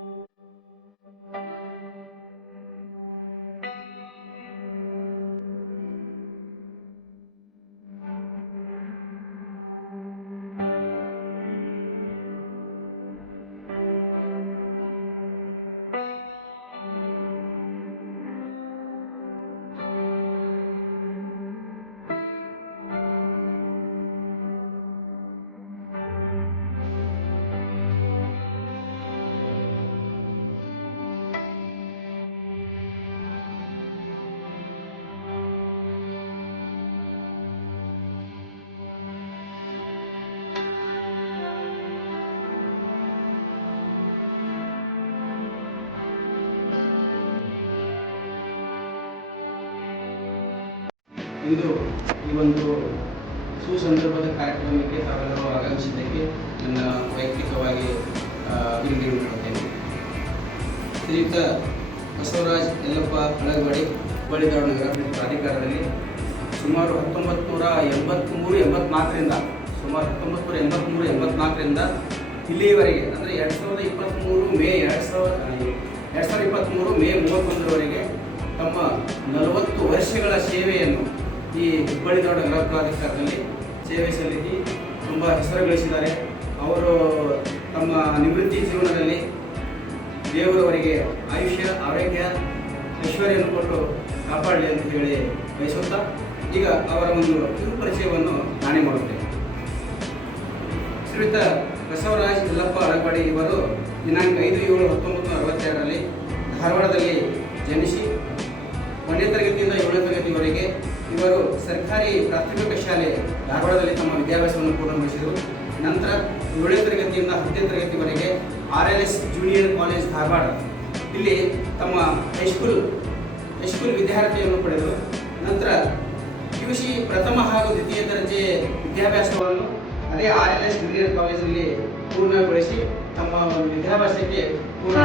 ಇಂದು ಈ ಒಂದು ಸುಸಂದರ್ಭದ ಕಾರ್ಯಕ್ರಮಕ್ಕೆ ತಾವೆಲ್ಲರೂ ಆಗಮಿಸಿದ್ದಕ್ಕೆ ನನ್ನ ವೈಯಕ್ತಿಕವಾಗಿ ಅಭಿನಂದನೆ ಮಾಡುತ್ತೇನೆ. ಶ್ರೀಯುತ ಬಸವರಾಜ್ ಯಲ್ಲಪ್ಪ ಅಳಗವಾಡಿ ಹುಬ್ಬಳ್ಳಿ ಧಾರವಾಡ ನಗರಾಭಿವೃದ್ಧಿ ಪ್ರಾಧಿಕಾರದಲ್ಲಿ ಸುಮಾರು 1983-84ರಿಂದ ಇಲ್ಲಿಯವರೆಗೆ ಅಂದರೆ 2023 ಮೇ 31ರವರೆಗೆ ತಮ್ಮ 40 ವರ್ಷಗಳ ಸೇವೆಯನ್ನು ಈ ಹುಬ್ಬಳ್ಳಿ ಧಾರವಾಡ ನಗರ ಪ್ರಾಧಿಕಾರದಲ್ಲಿ ಸೇವೆ ಸಲ್ಲಿಸಿ ತುಂಬ ಹೆಸರು ಗಳಿಸಿದ್ದಾರೆ. ಅವರು ತಮ್ಮ ನಿವೃತ್ತಿ ಜೀವನದಲ್ಲಿ ದೇವರವರಿಗೆ ಆಯುಷ್ಯ, ಆರೋಗ್ಯ, ಐಶ್ವರ್ಯವನ್ನು ಕೊಟ್ಟು ಕಾಪಾಡಲಿ ಅಂತ ಹೇಳಿ ಬಯಸುತ್ತಾ ಈಗ ಅವರ ಒಂದು ಕಿರು ಪರಿಚಯವನ್ನು ನಾನೇ ಮಾಡುತ್ತೇನೆ. ಶ್ರೀಯುತ ಬಸವರಾಜ್ ಯಲ್ಲಪ್ಪ ಅಳಗವಾಡಿ ಇವರು ದಿನಾಂಕ 5/7/1962ರಲ್ಲಿ ಧಾರವಾಡದಲ್ಲಿ ಜನಿಸಿ 1ನೇ ತರಗತಿಯಿಂದ 7ನೇ ತರಗತಿವರೆಗೆ ಇವರು ಸರ್ಕಾರಿ ಪ್ರಾಥಮಿಕ ಶಾಲೆ ಧಾರವಾಡದಲ್ಲಿ ತಮ್ಮ ವಿದ್ಯಾಭ್ಯಾಸವನ್ನು ಪೂರ್ಣಗೊಳಿಸಿದರು. ನಂತರ 7ನೇ ತರಗತಿಯಿಂದ 10ನೇ ತರಗತಿವರೆಗೆ RLS ಜೂನಿಯರ್ ಕಾಲೇಜ್ ಧಾರವಾಡ ಇಲ್ಲಿ ತಮ್ಮ ಹೈಸ್ಕೂಲ್ ವಿದ್ಯಾರ್ಥಿಯನ್ನು ಪಡೆದರು. ನಂತರ PUC ಪ್ರಥಮ ಹಾಗೂ ದ್ವಿತೀಯ ದರ್ಜೆ ವಿದ್ಯಾಭ್ಯಾಸವನ್ನು ಅದೇ RLS ಜೂನಿಯರ್ ಕಾಲೇಜಲ್ಲಿ ಪೂರ್ಣಗೊಳಿಸಿ ತಮ್ಮ ವಿದ್ಯಾಭ್ಯಾಸಕ್ಕೆ ಪೂರ್ಣ